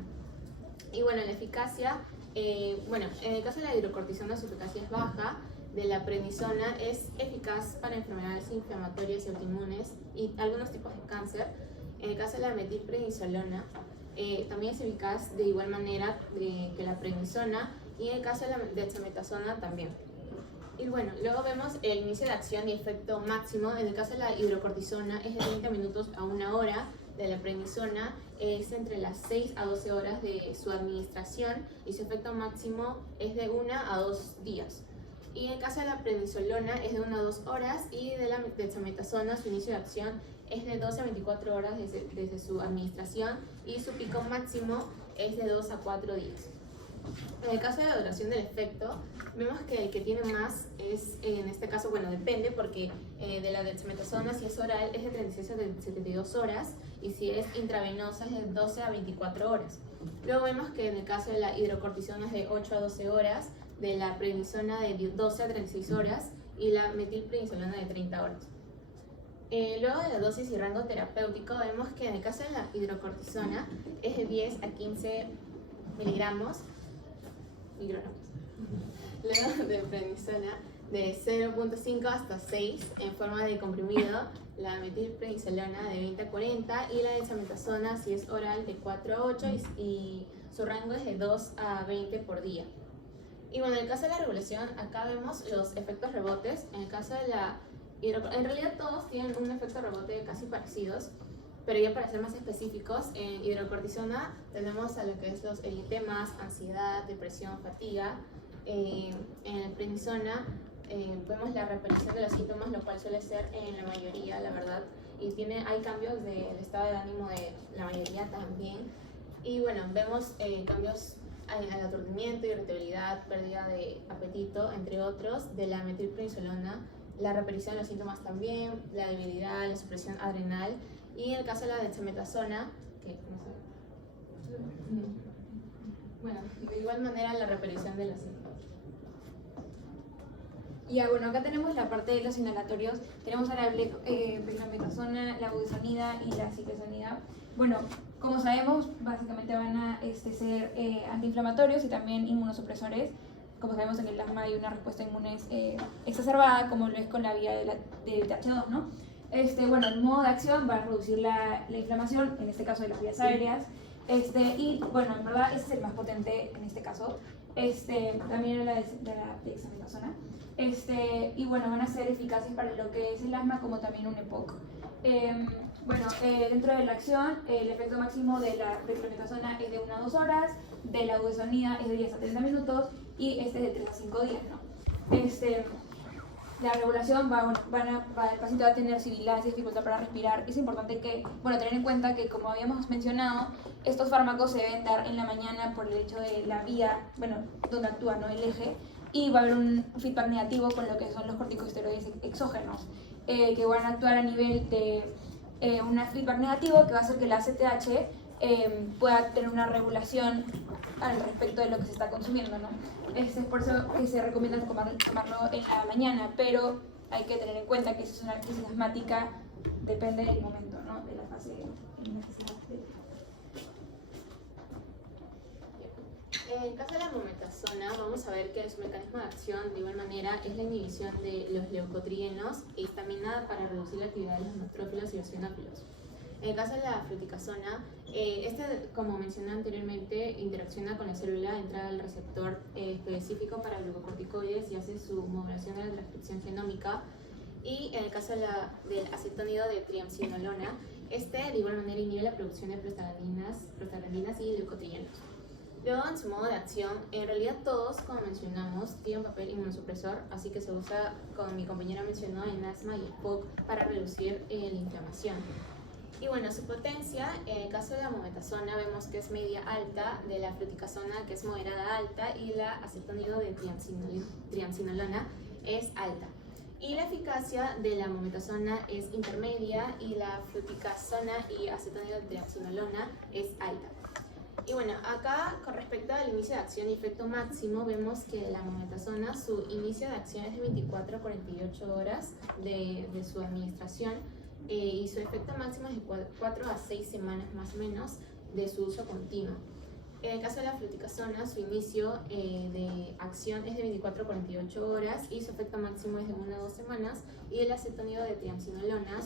Y bueno, la eficacia, en el caso de la hidrocortisona su eficacia es baja. De la prednisona es eficaz para enfermedades inflamatorias y autoinmunes y algunos tipos de cáncer. En el caso de la metilprednisolona también es eficaz de igual manera que la prednisona, y en el caso de la dexametasona también. Y bueno, luego vemos el inicio de acción y efecto máximo. En el caso de la hidrocortisona es de 30 minutos a 1 hora. De la prednisona es entre las 6 a 12 horas de su administración y su efecto máximo es de 1 a 2 días. Y en el caso de la prednisolona es de 1 a 2 horas, y de la dexametasona su inicio de acción es de 12 a 24 horas desde su administración, y su pico máximo es de 2 a 4 días. En el caso de la duración del efecto, vemos que el que tiene más es, en este caso, depende, porque de la dexametasona, si es oral, es de 36 a 72 horas, y si es intravenosa es de 12 a 24 horas. Luego vemos que en el caso de la hidrocortisona es de 8 a 12 horas, de la prednisona de 12 a 36 horas, y la metilprednisolona de 30 horas. Luego de la dosis y rango terapéutico, vemos que en el caso de la hidrocortisona es de 10 a 15 microgramos. Luego de prednisona de 0.5 hasta 6 en forma de comprimido, la metilprednisolona de 20 a 40 y la dexametasona, si es oral, de 4 a 8 y su rango es de 2 a 20 por día. Y bueno, en el caso de la regulación, acá vemos los efectos rebotes. En el caso de la en realidad todos tienen un efecto rebote casi parecidos, pero ya para ser más específicos, en hidrocortisona tenemos a lo que es los eritemas, ansiedad, depresión, fatiga. En el prednisona vemos la reaparición de los síntomas, lo cual suele ser en la mayoría, la verdad, y hay cambios del estado de ánimo de la mayoría también. Y bueno, vemos cambios al aturdimiento, irritabilidad, pérdida de apetito, entre otros, de la metilprednisolona, la reaparición de los síntomas también, la debilidad, la supresión adrenal, y en el caso de la dexametasona, que no sé, bueno, de igual manera la reaparición de los síntomas. Ya, bueno, acá tenemos la parte de los inhalatorios. Tenemos a la beclometasona, la budesonida y la ciclesonida. Bueno, como sabemos, básicamente van a ser antiinflamatorios y también inmunosupresores. Como sabemos, en el asma hay una respuesta inmune exacerbada, como lo es con la vía del TH2, ¿no? Bueno, el modo de acción va a reducir la inflamación, en este caso de las vías aéreas. Y bueno, en verdad ese es el más potente en este caso. También la dexametasona. Y bueno, van a ser eficaces para lo que es el asma, como también un EPOC. Dentro de la acción, el efecto máximo de la beclometasona es de 1 a 2 horas, de la budesonida es de 10 a 30 minutos y es de 3 a 5 días, ¿no? La regulación el paciente va a tener sibilancia, dificultad para respirar. Es importante tener en cuenta que, como habíamos mencionado, estos fármacos se deben dar en la mañana por el hecho de la vía, donde actúa, ¿no? El eje, y va a haber un feedback negativo con lo que son los corticosteroides exógenos, que van a actuar a nivel de un feedback negativo que va a hacer que la ACTH pueda tener una regulación al respecto de lo que se está consumiendo, ¿no? Es por eso que se recomienda tomarlo en la mañana, pero hay que tener en cuenta que si es una crisis asmática, depende del momento, ¿no? De la fase de necesidad. En el caso de la mometasona, vamos a ver que su mecanismo de acción, de igual manera, es la inhibición de los leucotrienos e histamina para reducir la actividad de los neutrófilos y eosinófilos. En el caso de la fluticasona, como mencioné anteriormente, interacciona con la célula, entra al receptor específico para glucocorticoides y hace su modulación de la transcripción genómica. Y en el caso del acetónido de triamcinolona, de igual manera inhibe la producción de prostaglandinas y leucotrienos. Luego, en su modo de acción, en realidad todos, como mencionamos, tienen papel inmunosupresor, así que se usa, como mi compañera mencionó, en asma y EPOC para reducir la inflamación. Y bueno, su potencia, en el caso de la mometasona vemos que es media alta, de la fluticasona que es moderada alta y la acetónido de triamcinolona es alta. Y la eficacia de la mometasona es intermedia y la fluticasona y acetónido de triamcinolona es alta. Y bueno, acá con respecto al inicio de acción y efecto máximo, vemos que la mometasona, su inicio de acción es de 24 a 48 horas de su administración y su efecto máximo es de 4 a 6 semanas más o menos de su uso continuo. En el caso de la fluticasona, su inicio de acción es de 24 a 48 horas y su efecto máximo es de 1 a 2 semanas. Y el acetónido de triamcinolona,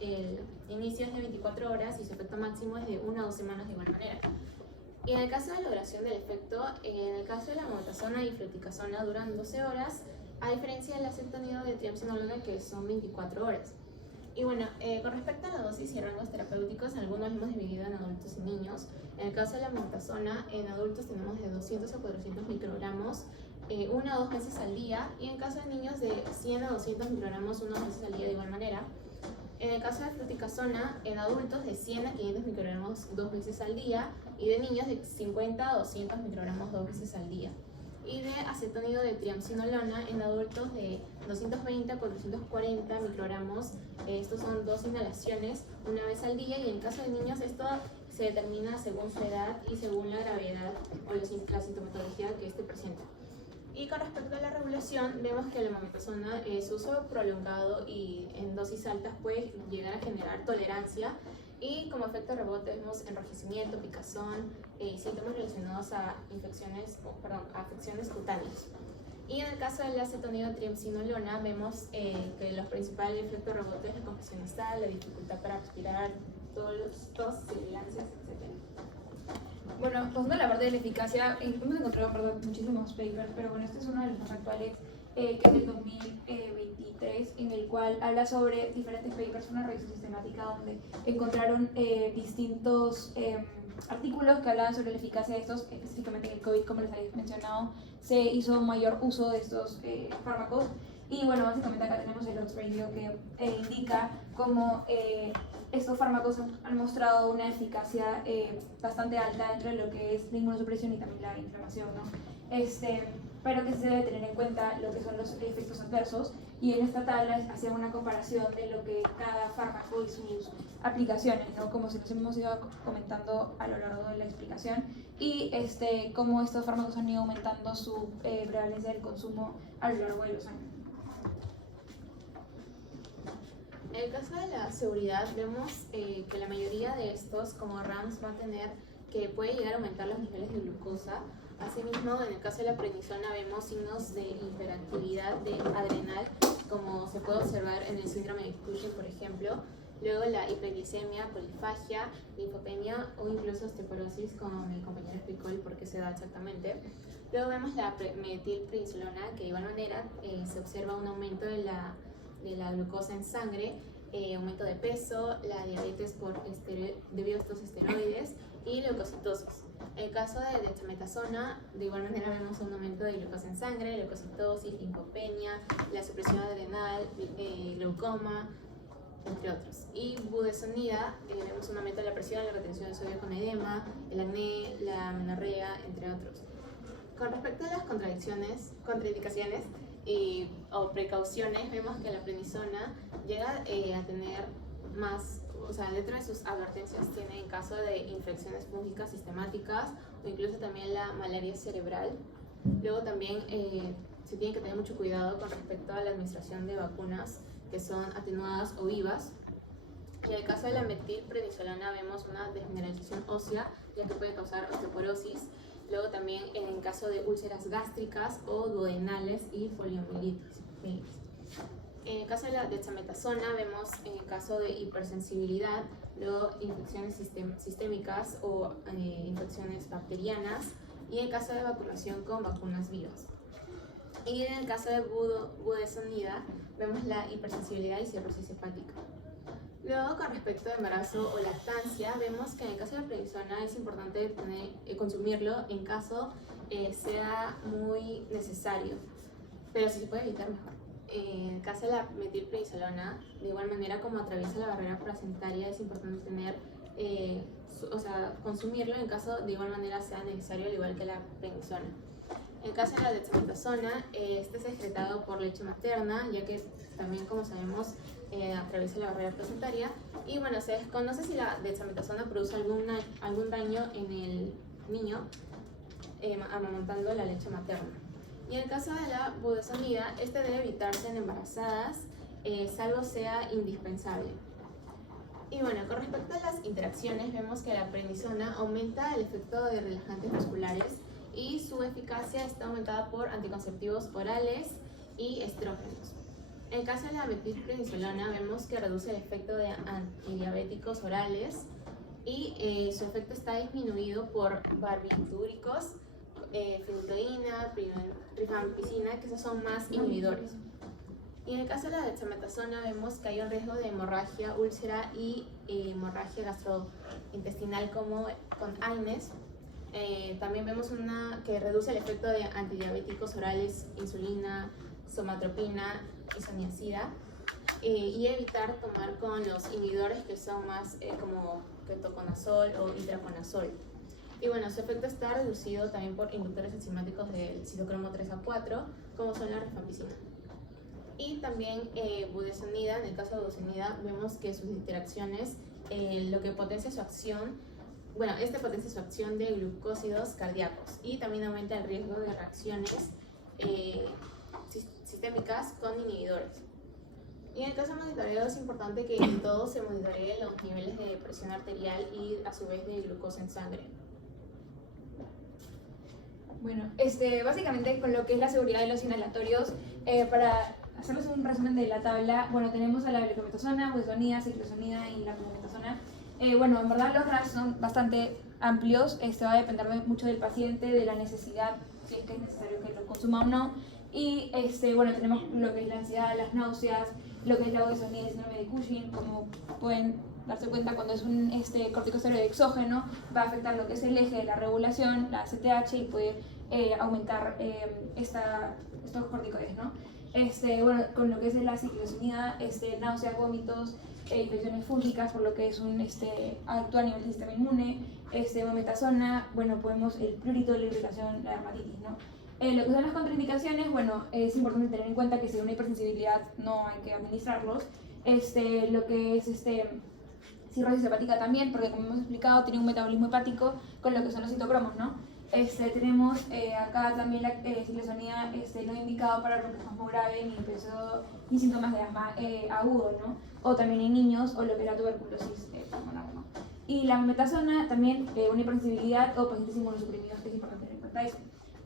el inicio es de 24 horas y su efecto máximo es de 1 a 2 semanas de igual manera. Y en el caso de la duración del efecto, en el caso de la mometasona y fluticasona duran 12 horas, a diferencia del acetónido de triamcinolona que son 24 horas. Y bueno, con respecto a la dosis y rangos terapéuticos, algunos hemos dividido en adultos y niños. En el caso de la mometasona, en adultos tenemos de 200 a 400 microgramos 1 o 2 veces al día, y en caso de niños de 100 a 200 microgramos 1 o 2 veces al día de igual manera. En el caso de fluticasona, en adultos de 100 a 500 microgramos 2 veces al día, y de niños de 50 a 200 microgramos 2 veces al día. Y de acetónido de triamcinolona en adultos de 220 a 440 microgramos, estos son 2 inhalaciones 1 vez al día, y en el caso de niños esto se determina según su edad y según la gravedad o la sintomatología que presenta. Y con respecto a la regulación, vemos que la mometasona, su uso prolongado y en dosis altas puede llegar a generar tolerancia y como efecto rebote vemos enrojecimiento, picazón y síntomas relacionados a afecciones cutáneas. Y en el caso de la acetonilotriamcinolona vemos que los principales efectos rebotes es la congestión nasal, la dificultad para respirar, todos los tos, sibilancias, etc. Bueno, pasando a la parte de la eficacia, hemos encontrado muchísimos papers, pero bueno, este es uno de los más actuales, que es del 2023, en el cual habla sobre diferentes papers, una revisión sistemática donde encontraron distintos artículos que hablaban sobre la eficacia de estos, específicamente en el COVID, como les había mencionado, se hizo mayor uso de estos fármacos. Y bueno, básicamente acá tenemos el Oxford Review que indica cómo estos fármacos han mostrado una eficacia bastante alta dentro de lo que es la inmunosupresión y también la inflamación, ¿no? Pero que se debe tener en cuenta lo que son los efectos adversos, y en esta tabla hacía una comparación de lo que cada fármaco y sus aplicaciones, ¿no? Como se los hemos ido comentando a lo largo de la explicación, y cómo estos fármacos han ido aumentando su prevalencia del consumo a lo largo de los años. En el caso de la seguridad, vemos que la mayoría de estos, como RAMS, va a tener que puede llegar a aumentar los niveles de glucosa. Asimismo, en el caso de la prednisona vemos signos de hiperactividad de adrenal, como se puede observar en el síndrome de Cushing, por ejemplo. Luego la hiperglicemia, polifagia, linfopenia o incluso osteoporosis, como mi compañera explicó el por qué se da exactamente. Luego vemos la metilprednisolona, que de igual manera se observa un aumento de la glucosa en sangre, aumento de peso, la diabetes debido a estos esteroides y leucocitosis. En el caso de dexametasona, de igual manera vemos un aumento de glucosa en sangre, leucocitosis, linfopenia, la supresión adrenal, glaucoma, entre otros. Y budesonida, vemos un aumento de la presión, la retención de sodio con edema, el acné, la menorrea, entre otros. Con respecto a las contraindicaciones o precauciones, vemos que la prednisona llega a tener más, o sea, dentro de sus advertencias tiene en caso de infecciones fúngicas sistemáticas o incluso también la malaria cerebral. Luego también se tiene que tener mucho cuidado con respecto a la administración de vacunas que son atenuadas o vivas. Y en el caso de la metilprednisolona vemos una degeneración ósea, ya que puede causar osteoporosis. Luego también en caso de úlceras gástricas o duodenales y poliomielitis. En el caso de la dexametasona vemos en el caso de hipersensibilidad, luego infecciones sistémicas o infecciones bacterianas, y en el caso de vacunación con vacunas vivas. Y en el caso de budesonida vemos la hipersensibilidad y cirrosis hepática. Luego, con respecto a embarazo o lactancia, vemos que en el caso de la prednisona es importante consumirlo en caso sea muy necesario, pero si se puede evitar mejor. En el caso de la metilprednisolona, de igual manera como atraviesa la barrera placentaria, es importante tener, consumirlo en caso de igual manera sea necesario, al igual que la prednisona. En el caso de la dexametasona, este es excretado por leche materna, ya que también, como sabemos, atraviesa la barrera placentaria. Y bueno, se desconoce si la dexametasona produce algún daño en el niño amamantando la leche materna. Y en el caso de la budesonida, este debe evitarse en embarazadas, salvo sea indispensable. Y bueno, con respecto a las interacciones, vemos que la prednisona aumenta el efecto de relajantes musculares y su eficacia está aumentada por anticonceptivos orales y estrógenos. En el caso de la metilprednisolona vemos que reduce el efecto de antidiabéticos orales y su efecto está disminuido por barbitúricos, fenitoína, rifampicina, que esos son más inhibidores. Y en el caso de la dexametasona vemos que hay un riesgo de hemorragia, úlcera y hemorragia gastrointestinal como con AINES. También vemos que reduce el efecto de antidiabéticos orales, insulina, somatropina, isoniazida, y evitar tomar con los inhibidores que son más como ketoconazol o itraconazol. Y bueno, su efecto está reducido también por inductores enzimáticos del citocromo 3A4, como son la rifampicina. Y también budesonida, en el caso de budesonida, vemos que sus interacciones, lo que potencia su acción, potencia su acción de glucósidos cardíacos y también aumenta el riesgo de reacciones sistémicas con inhibidores. Y en el caso de monitoreo es importante que en todo se monitoreen los niveles de presión arterial y a su vez de glucosa en sangre. Bueno, básicamente con lo que es la seguridad de los inhalatorios, para hacerles un resumen de la tabla, bueno, tenemos a la glicometasona, budesonida, ciclosonida y la prometasona. Bueno, en verdad los RAS son bastante amplios, va a depender mucho del paciente, de la necesidad, si es que es necesario que lo consuma o no. Y bueno, tenemos lo que es la ansiedad, las náuseas, lo que es la budesonía y síndrome de Cushing. Como pueden darse cuenta, cuando es un corticosteroide exógeno, va a afectar lo que es el eje de la regulación, la ACTH, y puede aumentar estos corticoides, ¿no? Bueno, con lo que es la ciclosimida, náuseas, vómitos, infecciones fúngicas, por lo que es actúa a nivel del sistema inmune, mometasona, bueno, podemos el prurito, la irritación, la dermatitis, ¿no? Lo que son las contraindicaciones, bueno, es importante tener en cuenta que si hay una hipersensibilidad no hay que administrarlos. Lo que es cirrosis hepática también, porque como hemos explicado, tiene un metabolismo hepático con lo que son los citocromos, ¿no? Tenemos acá también la ciclosonía no indicado para broncoespasmo grave, ni peso, ni síntomas de asma agudo, ¿no? O también en niños, o lo que es la tuberculosis pulmonar, ¿no? Y la mometasona también, una hipersensibilidad o pacientes inmunosuprimidos, que es importante tener en cuenta eso.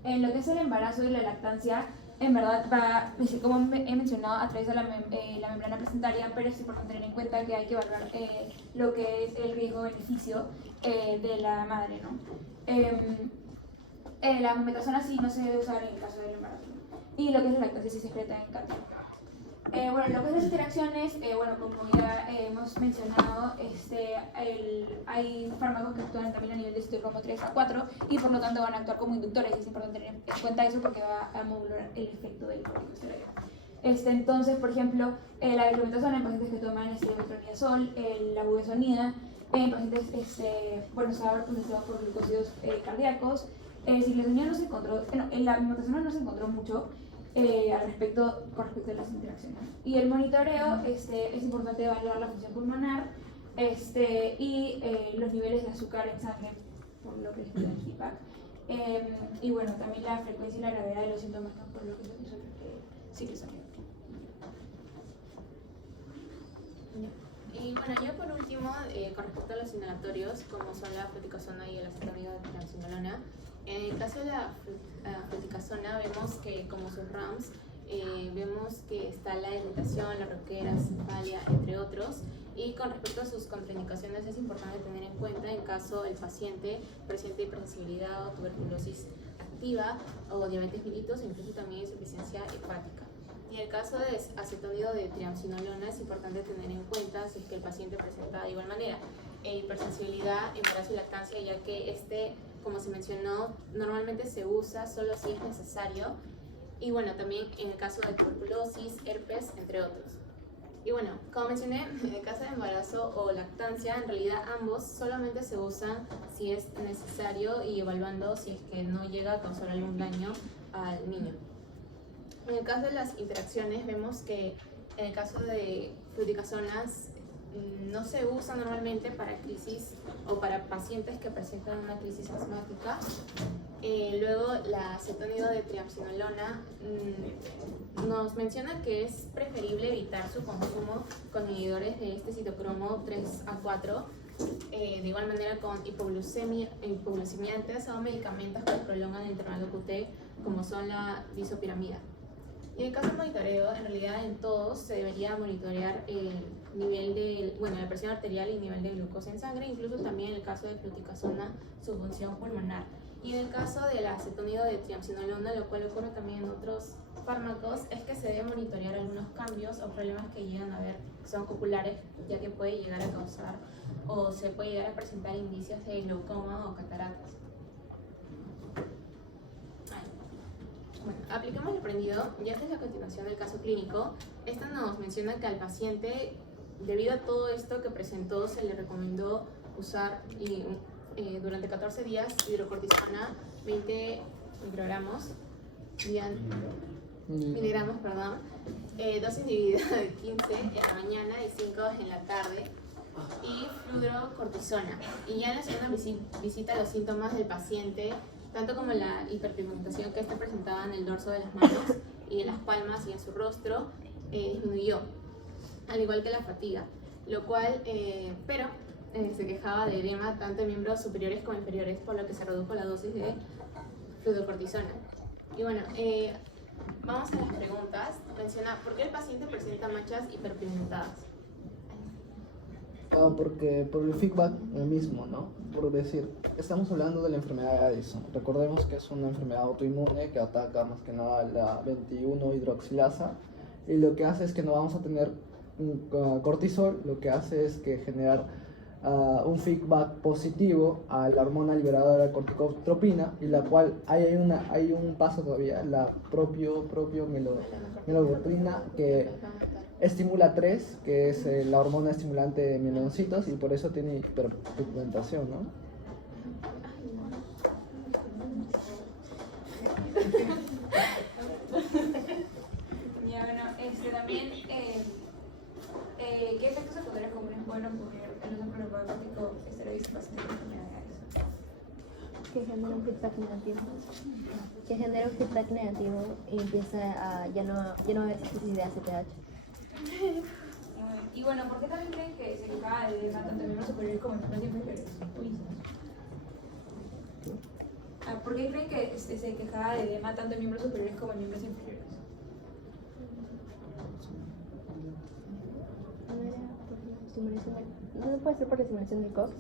En lo que es el embarazo y la lactancia, en verdad va, como he mencionado, a través de la membrana placentaria, pero es importante tener en cuenta que hay que evaluar lo que es el riesgo-beneficio de la madre, ¿no? La mometasona sí no se debe usar en el caso del embarazo, ¿no? Y lo que es la lactancia sí se excreta en cantidad. Bueno, lo que es las interacciones, bueno, como ya hemos mencionado, hay fármacos que actúan también a nivel de citocromo 3 a 4 y por lo tanto van a actuar como inductores, y es importante tener en cuenta eso porque va a modular el efecto del corticosteroide. Entonces, por ejemplo, la dextrometasona en pacientes que toman metronidazol, la budesonida en pacientes, bueno, se va a ver condensados por glucósidos cardíacos. Ciclosonía no se encontró, bueno, en la mometasona no se encontró mucho con respecto a las interacciones. Y el monitoreo, es importante evaluar la función pulmonar y los niveles de azúcar en sangre, por lo que es el HIPAC. Y bueno, también la frecuencia y la gravedad de los síntomas, ¿no? Por lo que es ciclosonía. Y bueno, ya por último, con respecto a los inhalatorios, como son la fluticasona y el acetamida de triamcinolona, en el caso de la fluticasona vemos que, como sus RAMs, vemos que está la irritación, la roquera, cefalia, entre otros. Y con respecto a sus contraindicaciones es importante tener en cuenta en caso el paciente presente hipersensibilidad o tuberculosis activa o diabetes mellitus o incluso también insuficiencia hepática. Y en el caso de acetónido de triamcinolona es importante tener en cuenta si es que el paciente presenta de igual manera hipersensibilidad, embarazo y lactancia, ya que como se mencionó, normalmente se usa solo si es necesario. Y bueno, también en el caso de tuberculosis, herpes, entre otros. Y bueno, como mencioné, en el caso de embarazo o lactancia, en realidad ambos solamente se usan si es necesario y evaluando si es que no llega a causar algún daño al niño. En el caso de las interacciones, vemos que en el caso de fluticasonas no se usa normalmente para crisis o para pacientes que presentan una crisis asmática. Luego, la acetónido de triamcinolona nos menciona que es preferible evitar su consumo con inhibidores de este citocromo 3 a 4. De igual manera, con hipoglucemiantes o medicamentos que prolongan el intervalo QT, como son la disopiramida. Y en el caso de monitoreo, en realidad en todos se debería monitorear el nivel de, la presión arterial y nivel de glucosa en sangre, incluso también en el caso de fluticasona, su función pulmonar. Y en el caso del acetónido de triamcinolona, lo cual ocurre también en otros fármacos, es que se debe monitorear algunos cambios o problemas que llegan a ver, que son oculares, ya que puede llegar a causar o se puede llegar a presentar indicios de glaucoma o cataratas. Bueno, apliquemos lo aprendido y esta es la continuación del caso clínico. Esta nos menciona que al paciente, debido a todo esto que presentó, se le recomendó usar durante 14 días hidrocortisona 20 miligramos, dosis dividida de 15 en la mañana y 5 en la tarde, y fludrocortisona. Y ya en la segunda visita los síntomas del paciente tanto como la hiperpigmentación que está presentada en el dorso de las manos y de las palmas y en su rostro disminuyó, al igual que la fatiga, lo cual, se quejaba de edema tanto en miembros superiores como inferiores, por lo que se redujo la dosis de fluorocortisona. Y bueno, vamos a las preguntas. Menciona, ¿por qué el paciente presenta manchas hiperpigmentadas? Porque por el feedback mismo, ¿no? Por decir, estamos hablando de la enfermedad de Addison. Recordemos que es una enfermedad autoinmune que ataca más que nada la 21-hidroxilasa y lo que hace es que no vamos a tener cortisol, lo que hace es que generar un feedback positivo a la hormona liberadora corticotropina y la cual hay un paso todavía, la propio melanocortina que estimula 3, que es la hormona estimulante de melanocitos y por eso tiene hiperpigmentación, ¿no? Ya, bueno, también, ¿qué efectos secundarios comunes pueden ocurrir en los corticosteroides pacientes con enfermedades? Que genera un feedback negativo. Que genera un feedback negativo y empieza a ya no haber crisis de ACTH. Y bueno, ¿por qué también creen que se quejaba de edema tanto en miembros superiores como en miembros inferiores? ¿Por qué creen que se quejaba de edema tanto en miembros superiores como en miembros inferiores? No puede ser por la estimulación del COX,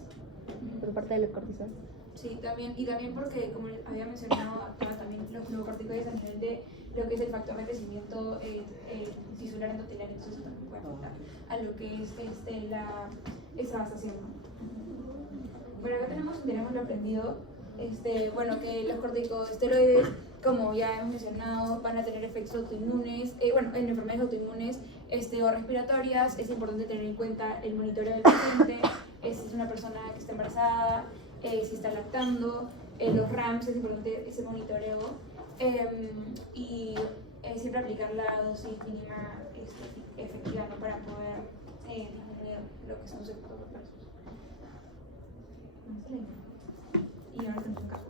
por parte del cortisol. Sí, también, y también porque, como había mencionado, actúan también los glucocorticoides a nivel de lo que es el factor de crecimiento tisular endotelial, entonces eso también puede afectar a lo que es la extravasación. Bueno, acá tenemos lo aprendido, bueno, que los corticosteroides, como ya hemos mencionado, van a tener efectos autoinmunes, bueno, en enfermedades autoinmunes o respiratorias. Es importante tener en cuenta el monitoreo del paciente, si es una persona que está embarazada, si está lactando, los RAMs, es importante ese monitoreo, y siempre aplicar la dosis mínima efectiva, ¿no? Para poder disminuir lo que son los efectos adversos. Y ahora tenemos un caso.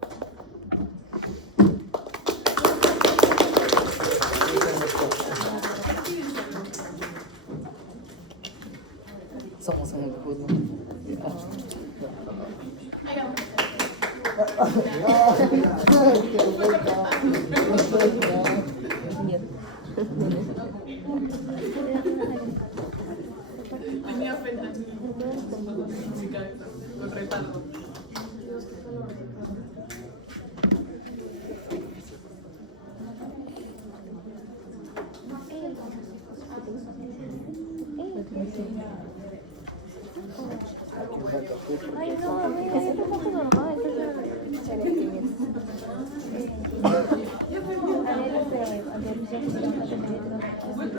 Somos en el fútbol. Tenía fentanilo en mi cabeza, con retardo. Ay, no, a ver.